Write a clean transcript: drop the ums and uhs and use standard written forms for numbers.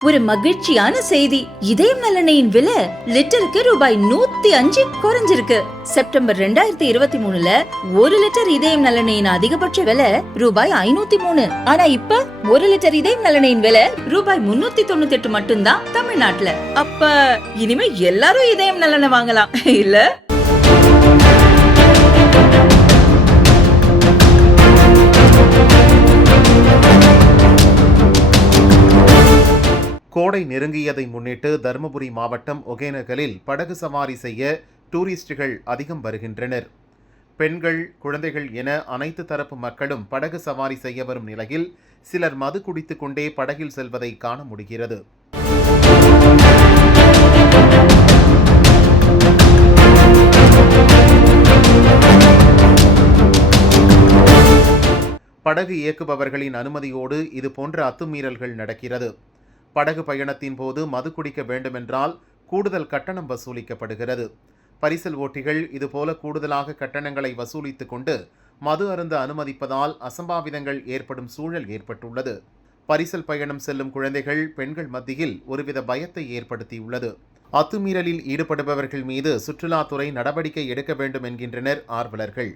ஒரு மகிழ்ச்சியான செய்தி. இதயம் நலனையின் விலை லிட்டருக்கு ரூபாய் 105 குறைஞ்சிருக்கு. செப்டம்பர் 2023ல 1 லிட்டர் இதயம் நலனையின் அதிகபட்ச விலை ரூபாய் 503. ஆனா இப்ப 1 லிட்டர் இதயம் நலனையின் விலை ரூபாய் 398 மட்டும்தான் தமிழ்நாட்டுல. அப்ப இனிமே எல்லாரும் இதயம் நலனை வாங்கலாம் இல்ல? கோடை நெருங்கியதை முன்னிட்டு தருமபுரி மாவட்டம் ஒகேனக்கலில் படகு சவாரி செய்ய டூரிஸ்டுகள் அதிகம் வருகின்றனர். பெண்கள், குழந்தைகள் என அனைத்து தரப்பு மக்களும் படகு சவாரி செய்ய வரும் நிலையில் சிலர் மது குடித்துக் கொண்டே படகில் செல்வதை காண முடிகிறது. படகு இயக்குபவர்களின் அனுமதியோடு இதுபோன்ற அத்துமீறல்கள் நடக்கிறது. படகு பயணத்தின் போது மது குடிக்க வேண்டுமென்றால் கூடுதல் கட்டணம் வசூலிக்கப்படுகிறது. பரிசல் ஓட்டிகள் இதுபோல கூடுதலாக கட்டணங்களை வசூலித்துக் கொண்டு மது அருந்த அனுமதிப்பதால் அசம்பாவிதங்கள் ஏற்படும் சூழல் ஏற்பட்டுள்ளது. பரிசல் பயணம் செல்லும் குழந்தைகள், பெண்கள் மத்தியில் ஒருவித பயத்தை ஏற்படுத்தியுள்ளது. அத்துமீறலில் ஈடுபடுபவர்கள் மீது சுற்றுலாத்துறை நடவடிக்கை எடுக்க வேண்டும் என்கின்றனர் ஆர்வலர்கள்.